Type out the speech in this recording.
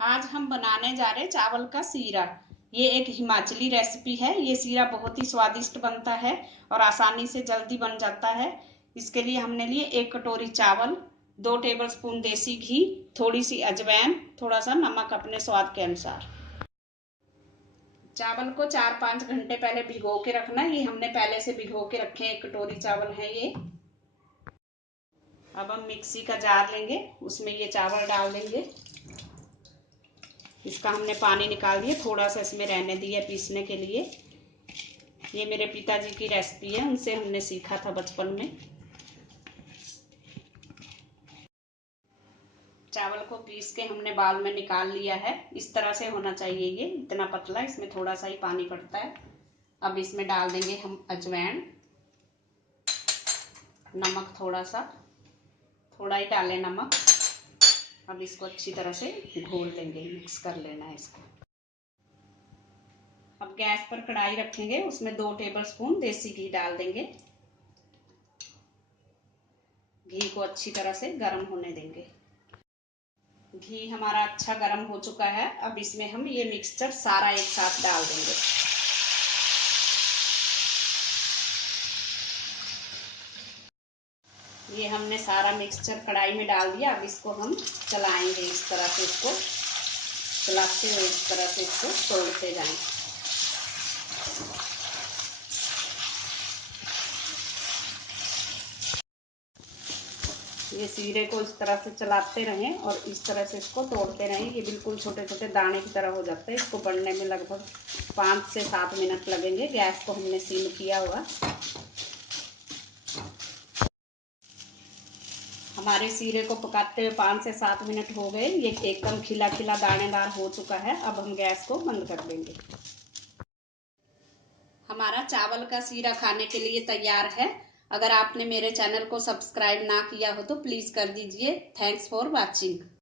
आज हम बनाने जा रहे हैं चावल का सीरा। ये एक हिमाचली रेसिपी है। ये सीरा बहुत ही स्वादिष्ट बनता है और आसानी से जल्दी बन जाता है। इसके लिए हमने लिए 1 कटोरी चावल, 2 टेबलस्पून देसी घी, थोड़ी सी अजवाइन, थोड़ा सा नमक अपने स्वाद के अनुसार। चावल को 4-5 घंटे पहले भिगो के रखना। ये हमने पहले से भिगो के रखे हैं। 1 कटोरी चावल है ये। अब हम मिक्सी का जार लेंगे, उसमें ये चावल डाल देंगे। इसका हमने पानी निकाल दिया, थोड़ा सा इसमें रहने दिया पीसने के लिए। ये मेरे पिताजी की रेसिपी है, उनसे हमने सीखा था बचपन में। चावल को पीस के हमने बाल में निकाल लिया है। इस तरह से होना चाहिए, ये इतना पतला, इसमें थोड़ा सा ही पानी पड़ता है। अब इसमें डाल देंगे हम अजवाइन, नमक थोड़ा ही डालें नमक। अब इसको अच्छी तरह से घोल लेंगे, मिक्स कर लेना है इसको। अब गैस पर कढ़ाई रखेंगे, उसमें 2 टेबलस्पून देसी घी डाल देंगे। घी को अच्छी तरह से गर्म होने देंगे। घी हमारा अच्छा गर्म हो चुका है। अब इसमें हम ये मिक्सचर सारा एक साथ डाल देंगे। ये हमने सारा मिक्सचर कढ़ाई में डाल दिया। अब इसको हम चलाएंगे इस तरह से, इसको चलाते हुए इस तरह से इसको तोड़ते जाएंगे। ये सीरे को इस तरह से चलाते रहें और इस तरह से इसको तोड़ते रहें। ये बिल्कुल छोटे छोटे दाने की तरह हो जाता है। इसको बनने में लगभग 5 से 7 मिनट लगेंगे। गैस को हमने सीम किया हुआ। हमारे सीरे को पकाते हुए 5 से 7 मिनट हो गए। ये एकदम खिला खिला दानेदार हो चुका है। अब हम गैस को बंद कर देंगे। हमारा चावल का सीरा खाने के लिए तैयार है। अगर आपने मेरे चैनल को सब्सक्राइब ना किया हो तो प्लीज कर दीजिए। Thanks for watching.